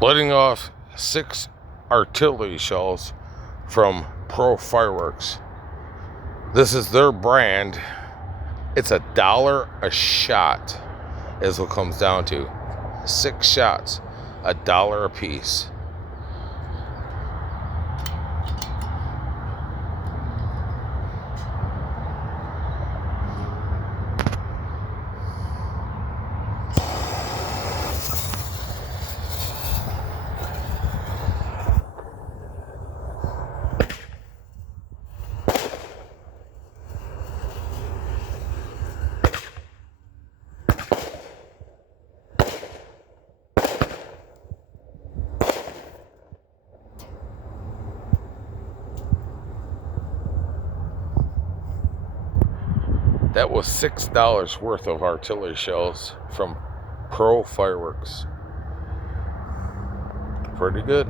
letting off 6 artillery shells from Pro Fireworks. This is their brand. It's $1 a shot is what it comes down to. 6 shots, $1 a piece. That was $6 worth of artillery shells from Pro Fireworks. Pretty good.